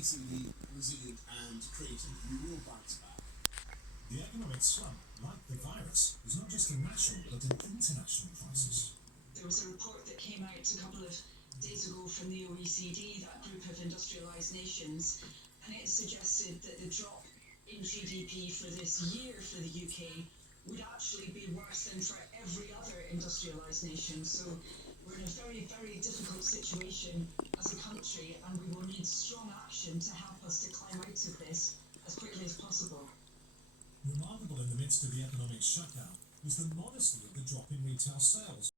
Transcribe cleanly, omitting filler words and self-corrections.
amazingly resilient and creative. We will bounce back. The economic slump, like the virus, is not just a national but an international crisis. There was a report that came out a couple of days ago from the OECD, that group of industrialised nations, and it suggested that the drop in GDP for this year for the UK would actually be worse than for every other industrialised nation. So we're in a very, very difficult situation as a country, and we will need strong action to help us to climb out of this as quickly as possible. Remarkable in the midst of the economic shutdown was the modesty of the drop in retail sales.